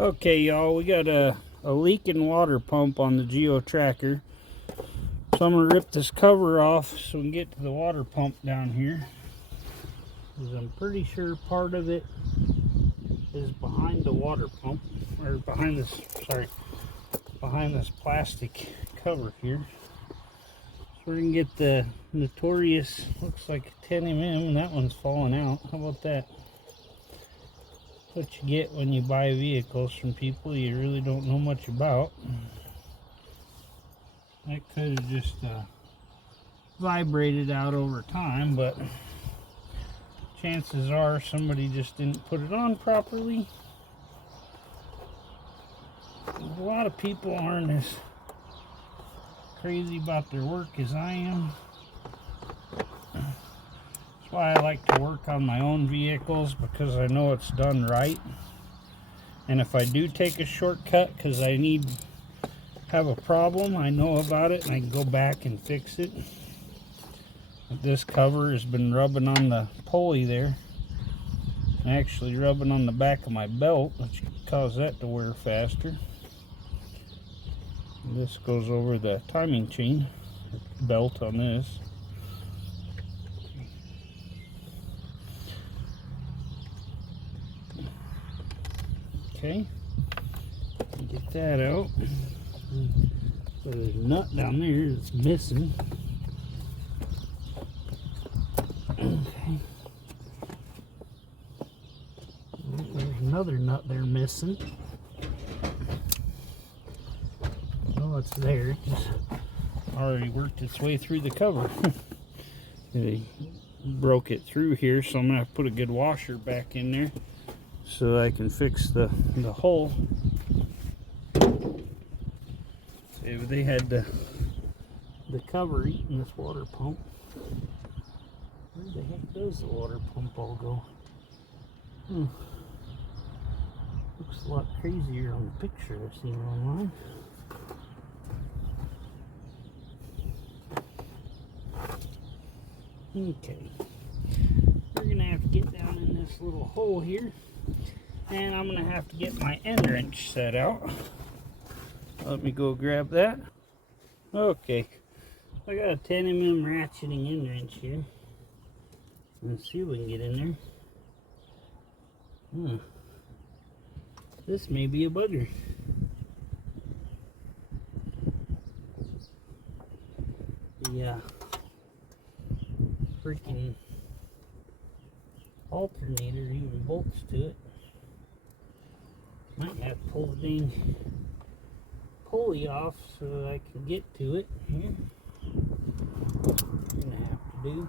Okay, y'all, we got a leaking water pump on the Geo Tracker. So I'm going to rip this cover off so we can get to the water pump down here. Because I'm pretty sure part of it is behind the water pump, or behind this plastic cover here. So we're going to get the notorious, looks like 10 mm, and that one's falling out. How about that? What you get when you buy vehicles from people you really don't know much about. That could have just vibrated out over time, but chances are somebody just didn't put it on properly. A lot of people aren't as crazy about their work as I am. That's why I like to work on my own vehicles, because I know it's done right. And if I do take a shortcut because I have a problem, I know about it and I can go back and fix it. But this cover has been rubbing on the pulley there, and actually rubbing on the back of my belt, which caused that to wear faster. And this goes over the timing chain belt on this. Okay, get that out. So there's a nut down there that's missing. Okay. There's another nut there missing. Oh, it's there. It just already worked its way through the cover. They broke it through here, so I'm gonna have to put a good washer back in there so I can fix the hole. See, but they had the cover eating this water pump. Where the heck does the water pump all go? Looks a lot crazier on the picture I've seen online. Okay, we're gonna have to get down in this little hole here, and I'm gonna have to get my end wrench set out. Let me go grab that. Okay, I got a 10 mm ratcheting end wrench here. Let's see if we can get in there. This may be a bugger. Yeah. Freaking alternator even bolts to it. Might have to pull the dang pulley off so that I can get to it here. I'm gonna have to do.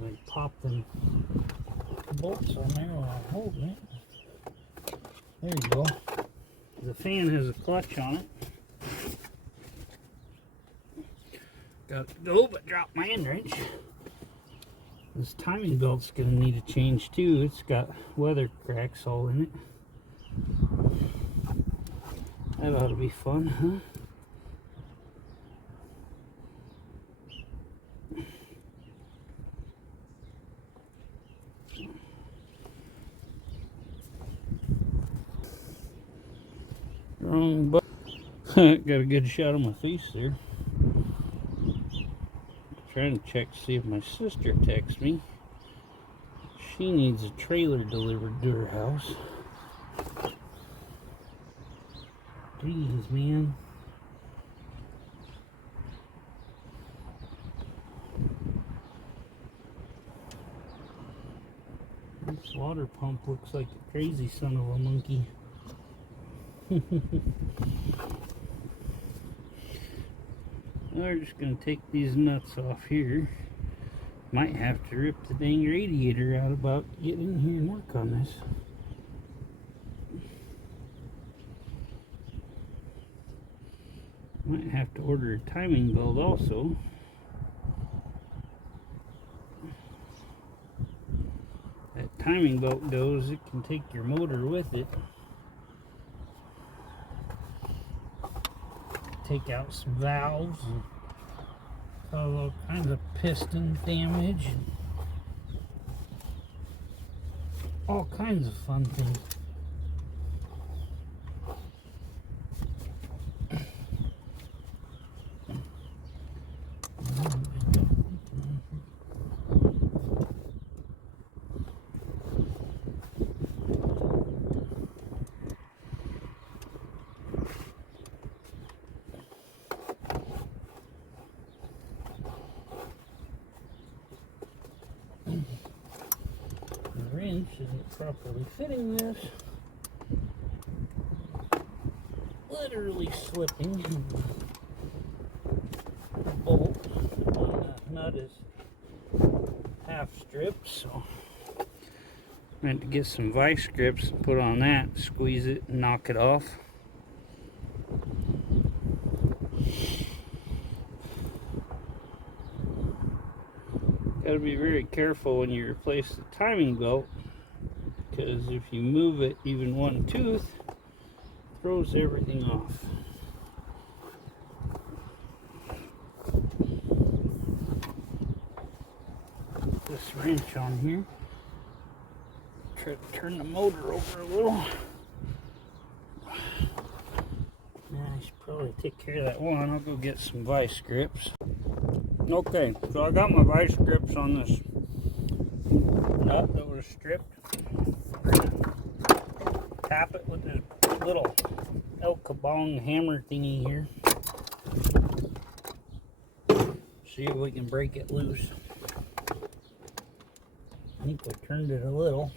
I pop them bolts on there while I'm holding it. There you go. The fan has a clutch on it. Got to go, but drop my end wrench. This timing belt's going to need a change too. It's got weather cracks all in it. That ought to be fun, huh? Wrong button. Got a good shot of my face there. Trying to check to see if my sister texts me. She needs a trailer delivered to her house. Jeez, man. This water pump looks like a crazy son of a monkey. We're just going to take these nuts off here. Might have to rip the dang radiator out about getting in here and work on this. Might have to order a timing belt also. That timing belt goes, it can take your motor with it. Take out some valves and cause all kinds of piston damage. all kinds of fun things. The wrench isn't properly fitting this. Literally slipping. The bolt on the nut is half stripped, so I had to get some vice grips and put on that, squeeze it and knock it off. Got to be very careful when you replace the timing belt, because if you move it even one tooth, it throws everything off. Put this wrench on here. Try to turn the motor over a little. Yeah, I should probably take care of that one. I'll go get some vice grips. Okay, so I got my vice grips on this nut that was stripped. Tap it with this little El Cabong hammer thingy here. See if we can break it loose. I think we turned it a little.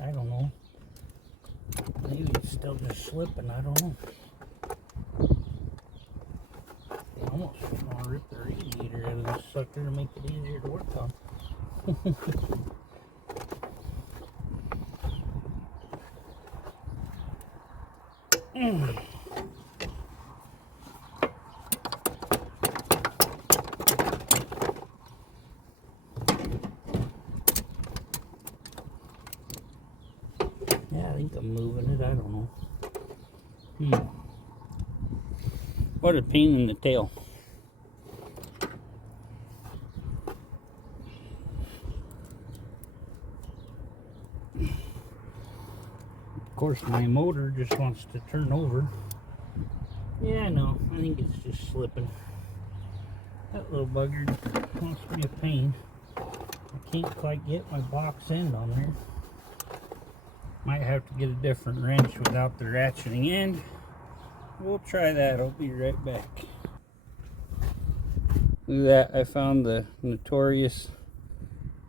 I don't know. Maybe it's still just slipping, I don't know. I almost want to rip the radiator out of this sucker to make it easier to work on. Yeah, I think I'm moving it. I don't know. What a pain in the tail. Of course, my motor just wants to turn over. Yeah, no, I think it's just slipping. That little bugger wants to be a pain. I can't quite get my box end on there. Might have to get a different wrench without the ratcheting end. We'll try that. I'll be right back. Look at that. I found the notorious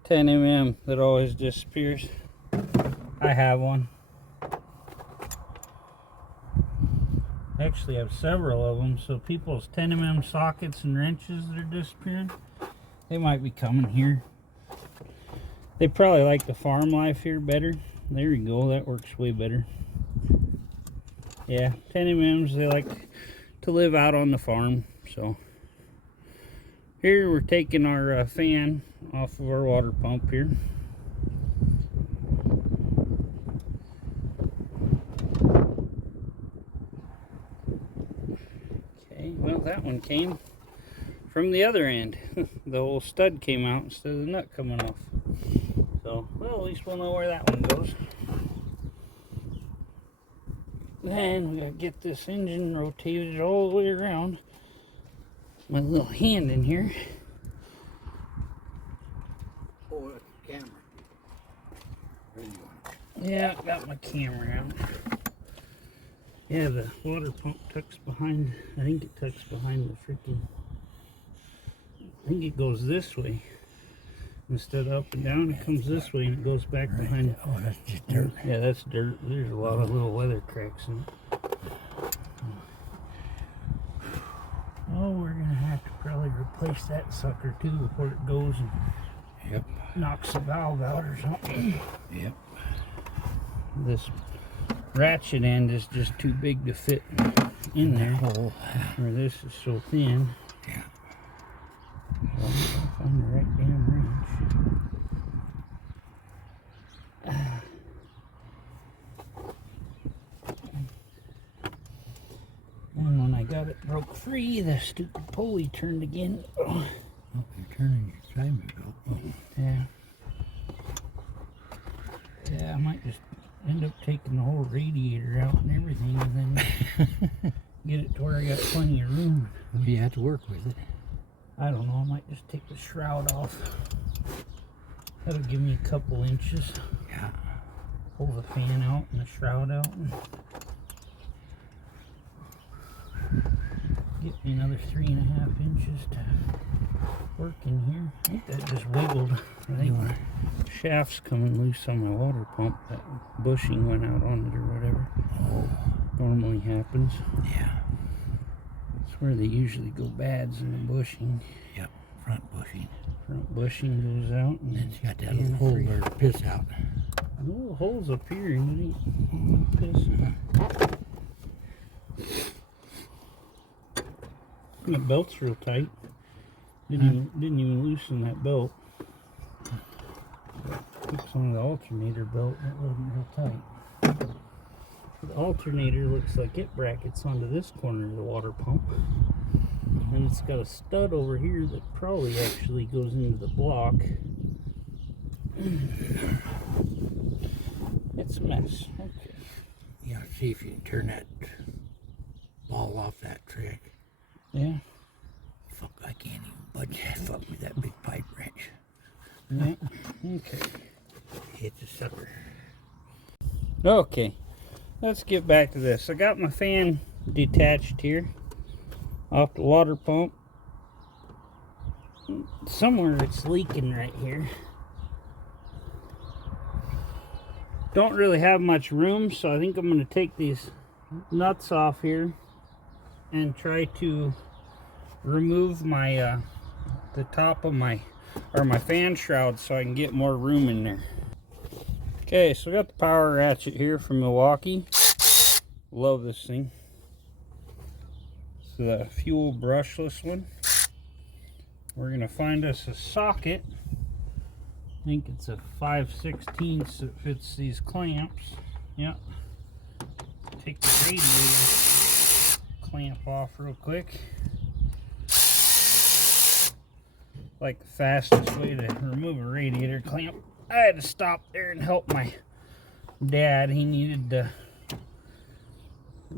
10mm that always disappears. I have one. I actually have several of them, so people's 10mm sockets and wrenches that are disappearing, they might be coming here. They probably like the farm life here better. There you go, that works way better. Yeah, 10mm, they like to live out on the farm. So here we're taking our fan off of our water pump here. Okay, well that one came from the other end. The whole stud came out instead of the nut coming off. So, well, at least we'll know where that one goes. Then we gotta get this engine rotated all the way around. My little hand in here. Oh, that's the camera. Yeah, got my camera out. Yeah, the water pump tucks behind, I think it tucks behind the freaking, I think it goes this way. Instead of up and down, it comes this way and it goes back behind. Oh, that's just dirt. Yeah, that's dirt. There's a lot of little weather cracks in it. Oh, we're gonna have to probably replace that sucker too before it goes and knocks the valve out or something. Yep. This ratchet end is just too big to fit in there. Or this is so thin. Yeah. Well, I'll find the right damn wrench. And when I got it broke free, the stupid pulley turned again. Oh, you're turning your timing belt. Yeah. much work with it. I don't know, I might just take the shroud off. That'll give me a couple inches. Yeah. Pull the fan out and the shroud out. And get me another 3.5 inches to work in here. I think that just wiggled. I think the shaft's coming loose on my water pump. That bushing went out on it or whatever. Oh. Normally happens. Yeah. That's where they usually go bads in the bushing. Yep, front bushing. Front bushing goes out. And then it's got that little hole where it piss out. Little holes up here and it ain't piss. That belt's real tight. Didn't even loosen that belt. Hooks on the alternator belt, that wasn't real tight. The alternator looks like it brackets onto this corner of the water pump. And it's got a stud over here that probably actually goes into the block. It's a mess. Okay. Yeah, see if you can turn that ball off that trick. Yeah. Fuck, I can't even budge that fuck with that big pipe wrench. Yeah. Okay. Hit the sucker. Okay. Let's get back to this. I got my fan detached here off the water pump. Somewhere it's leaking right here. Don't really have much room, so I think I'm going to take these nuts off here and try to remove my the top of my fan shroud so I can get more room in there. Okay, so I got the power ratchet here from Milwaukee. Love this thing. It's the fuel brushless one. We're gonna find us a socket. I think it's a 5/16 that fits these clamps. Yep. Take the radiator clamp off real quick. Like the fastest way to remove a radiator clamp. I had to stop there and help my dad. He needed to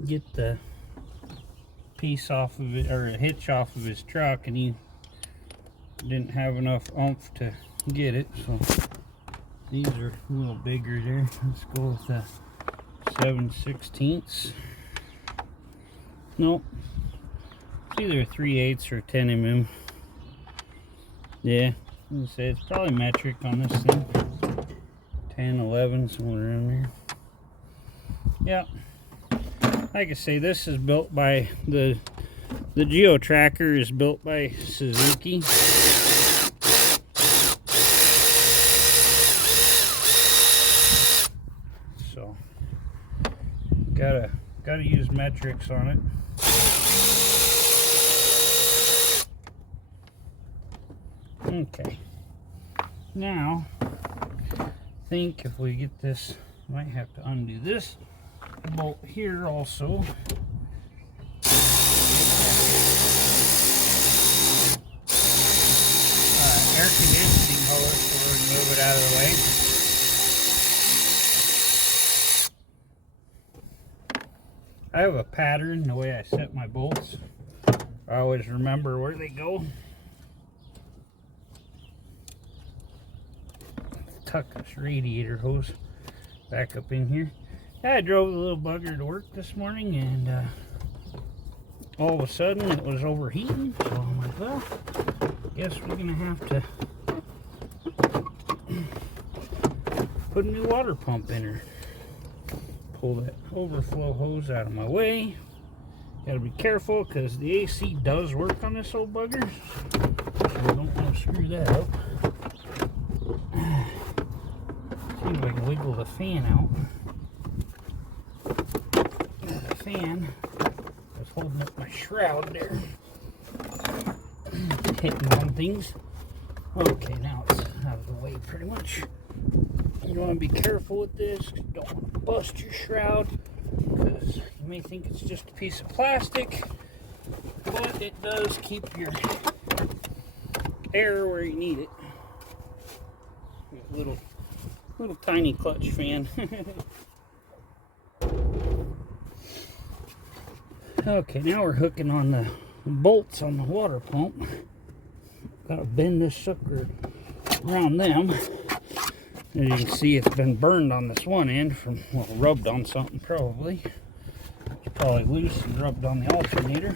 get the piece off of it, or a hitch off of his truck, and he didn't have enough oomph to get it, so these are a little bigger there. Let's go with the 7/16. Nope, it's either a 3/8 or a 10 mm. Yeah, I'm gonna say it's probably metric on this thing. 10, 11, somewhere around there. Yeah, like I say, this is built by the Geo Tracker is built by Suzuki. So gotta use metrics on it. Okay, now I think if we get this, might have to undo this bolt here also. Air conditioning hose, so we're going to move it out of the way. I have a pattern the way I set my bolts. I always remember where they go. Tuck this radiator hose back up in here. I drove the little bugger to work this morning, and all of a sudden it was overheating, so I'm like, well, guess we're gonna have to put a new water pump in her. Pull that overflow hose out of my way. Gotta be careful because the AC does work on this old bugger, so I don't want to screw that up. See if I can wiggle the fan out. The fan was holding up my shroud there. Hitting on things. Okay, now it's out of the way pretty much. You want to be careful with this. Don't want to bust your shroud, because you may think it's just a piece of plastic, but it does keep your air where you need it. Little tiny clutch fan. Okay, now we're hooking on the bolts on the water pump. Gotta bend this sucker around them. As you can see, it's been burned on this one end from, well, rubbed on something probably. It's probably loose and rubbed on the alternator.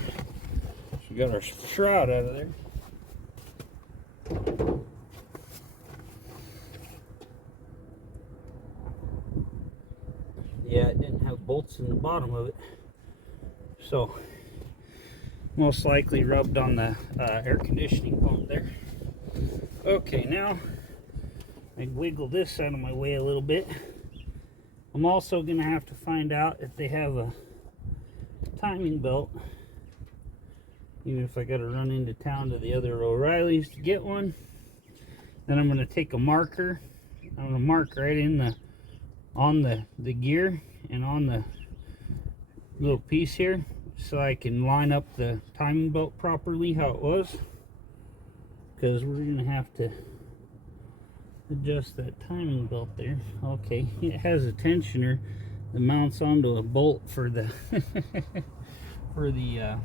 So we got our shroud out of there. Yeah, it didn't have bolts in the bottom of it. So, most likely rubbed on the air conditioning pump there. Okay, now I wiggle this out of my way a little bit. I'm also going to have to find out if they have a timing belt. Even if I got to run into town to the other O'Reilly's to get one. Then I'm going to take a marker. I'm going to mark right in the on the gear and on the little piece here, so I can line up the timing belt properly how it was, because we're going to have to adjust that timing belt there. Okay, it has a tensioner that mounts onto a bolt for the for the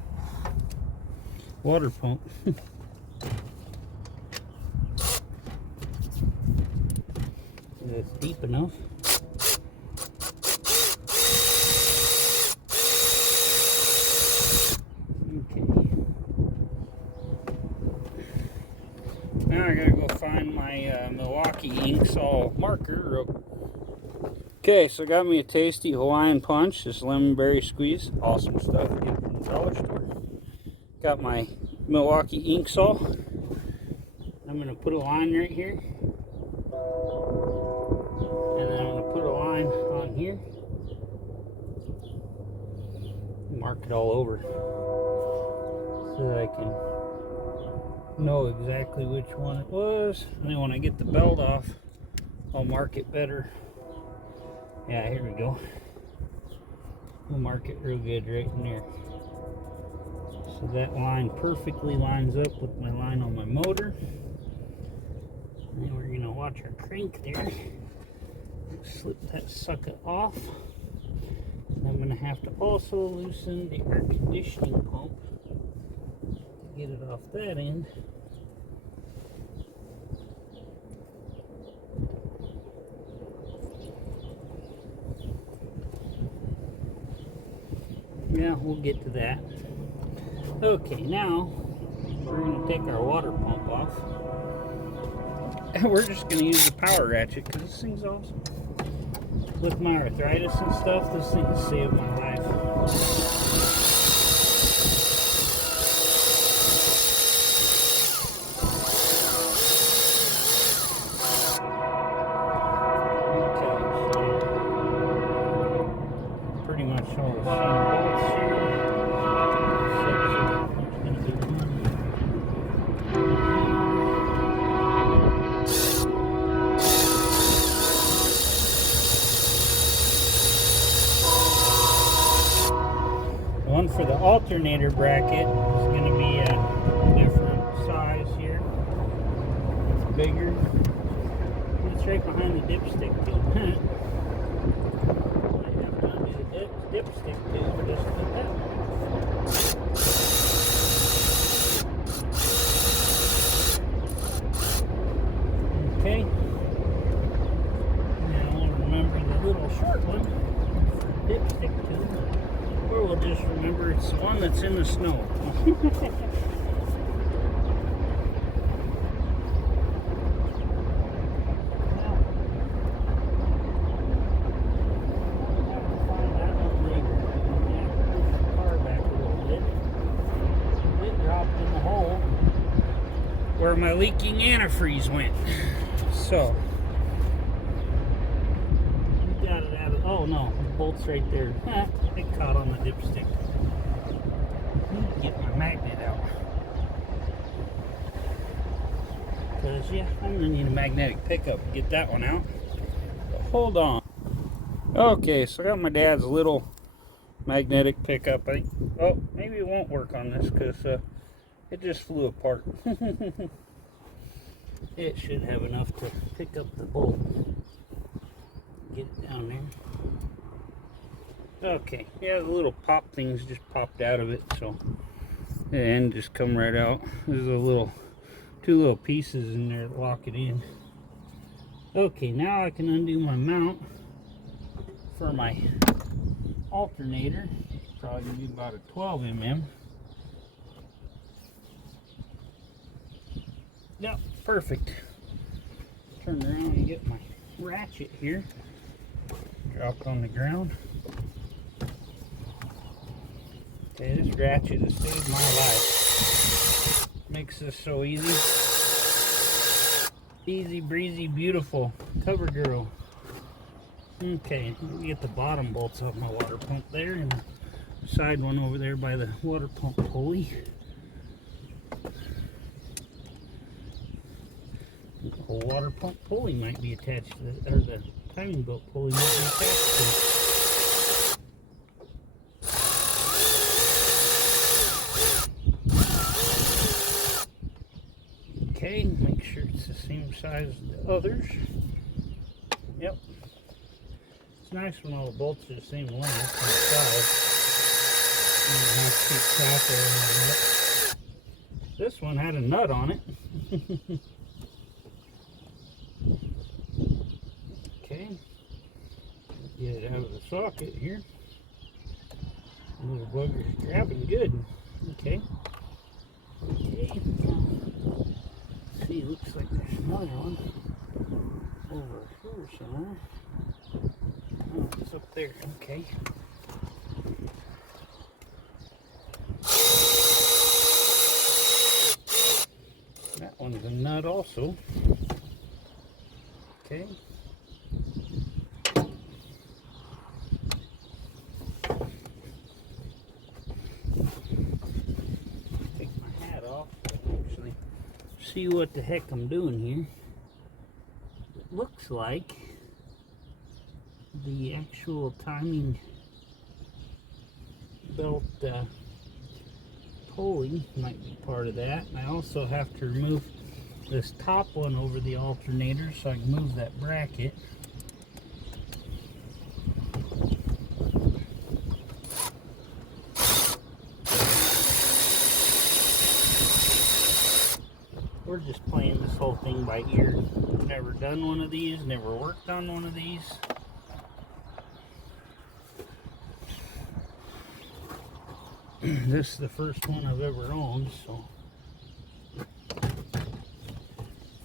water pump. It's deep enough. Now I gotta go find my Milwaukee Inksol marker. Okay, so I got me a tasty Hawaiian punch, this lemon berry squeeze, awesome stuff. Get it from the dollar store. Got my Milwaukee Inksol. I'm gonna put a line right here, and then I'm gonna put a line on here. Mark it all over so that I can know exactly which one it was, and then when I get the belt off, I'll mark it better. Yeah, here we go. We'll mark it real good right in there. So that line perfectly lines up with my line on my motor. And then we're gonna watch our crank there. Slip that sucker off. And I'm gonna have to also loosen the air conditioning pump to get it off that end. Yeah, we'll get to that. Okay, now we're going to take our water pump off. And we're just going to use the power ratchet because this thing's awesome. With my arthritis and stuff, this thing has saved my life. One for the alternator bracket is going to be a different size here. It's bigger. It's right behind the dipstick tube. I have to undo the dipstick tube just to put that one. Okay. Now we'll remember the little short one, dipstick tube. Or we'll just remember it's the one that's in the snow. Where my leaking antifreeze went. So we got it out of, oh no, the bolt's right there. It caught on the dipstick. Need to get my magnet out. Because yeah, I'm gonna need a magnetic pickup to get that one out. But hold on. Okay, so I got my dad's little magnetic pickup. I think, oh, maybe it won't work on this because it just flew apart. It should have enough to pick up the bolt. Get it down there. Okay, yeah, the little pop things just popped out of it, so The end just come right out. There's two little pieces in there that lock it in. Okay, now I can undo my mount for my alternator. Probably gonna be about a 12 mm. Yep, perfect. Turn around and get my ratchet here. Drop on the ground. Okay, this ratchet has saved my life. Makes this so easy. Easy breezy, beautiful. Cover girl. Okay, let me get the bottom bolts off my water pump there, and the side one over there by the water pump pulley. The whole water pump pulley might be attached to it, or the timing belt pulley might be attached to it. Okay, make sure it's the same size as the others. Yep. It's nice when all the bolts are the same length and size. You don't have to keep track of it. This one had a nut on it. Okay. Get it out of the socket here. Little bugger's grabbing good. Okay. Okay. See, looks like there's another one over here somewhere. Oh, it's up there. Okay. That one's a nut also. Okay. Take my hat off and actually see what the heck I'm doing here. It looks like the actual timing belt pulley might be part of that. And I also have to remove this top one over the alternator so I can move that bracket. We're just playing this whole thing by ear. Never done one of these, never worked on one of these. This is the first one I've ever owned, so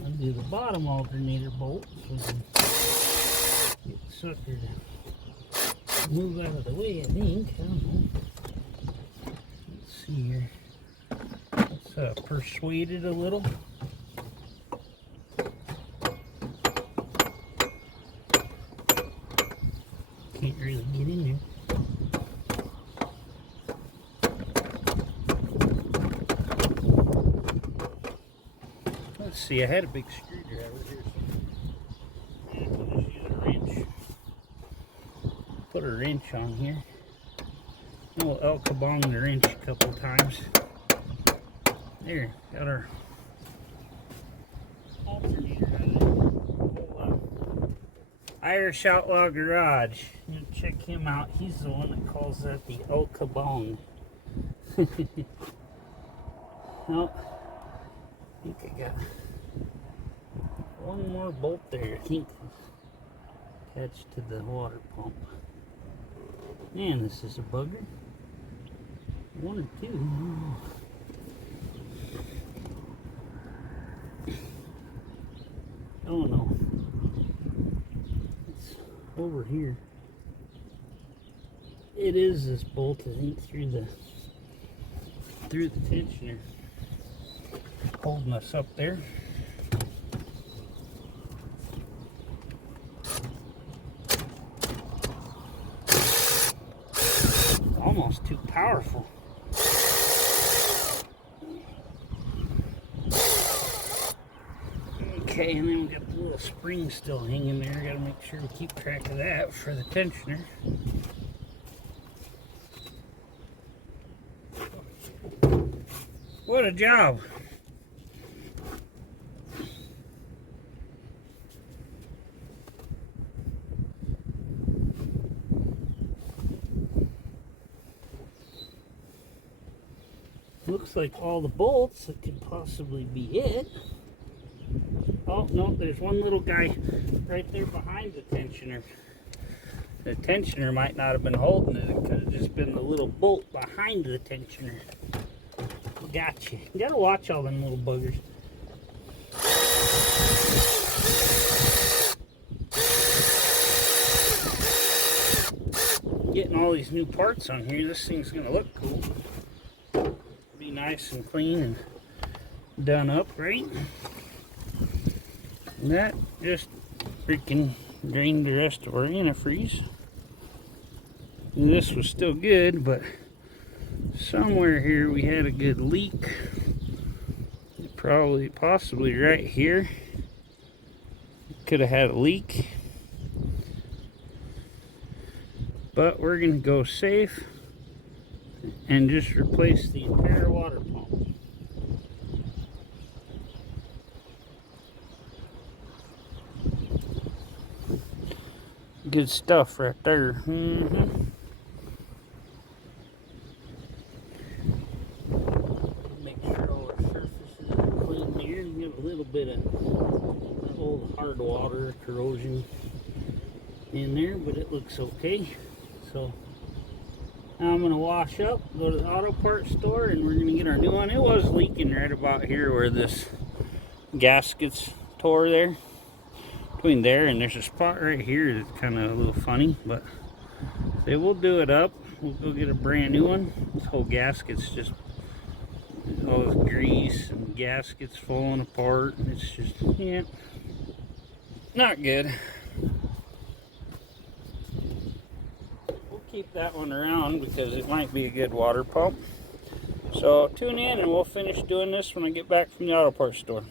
undo the bottom alternator bolt so we can get the sucker to move out of the way, I think. I don't know. Let's see here. Let's persuade it a little. Can't really get in there. Let's see, I had a big screwdriver here. So I'll just use a wrench. Put a wrench on here. We'll El Kabong the wrench a couple times. There, got our alternator out of the Irish Outlaw Garage. You can check him out. He's the one that calls that the El Kabong. Well, I think I got one more bolt there, I think, attached to the water pump. Man, this is a bugger. One or two. I don't know. It's over here. It is this bolt, I think, through the tensioner, holding us up there. Almost too powerful. Okay, and then we got the little spring still hanging there. Gotta make sure we keep track of that for the tensioner. What a job! looks like all the bolts. That could possibly be it. Oh, no, there's one little guy right there behind the tensioner. The tensioner might not have been holding it. It could have just been the little bolt behind the tensioner. Gotcha. You gotta watch all them little buggers. Getting all these new parts on here, this thing's gonna look cool. Be nice and clean and done up, right? And that just freaking drained the rest of our antifreeze. And this was still good, but somewhere here we had a good leak. Probably, possibly right here. Could have had a leak. But we're going to go safe and just replace the entire water pump. Good stuff right there. Make sure all our surfaces are clean here. We have a little bit of old hard water corrosion in there, but it looks okay. So now I'm going to wash up, go to the auto parts store, and we're going to get our new one. It was leaking right about here where this gaskets tore there. Between there and there's a spot right here that's kind of a little funny, but they will do it up. We'll go get a brand new one. This whole gasket's just all this grease and gaskets falling apart. It's just, yeah, not good. Keep that one around because it might be a good water pump. So tune in and we'll finish doing this when I get back from the auto parts store.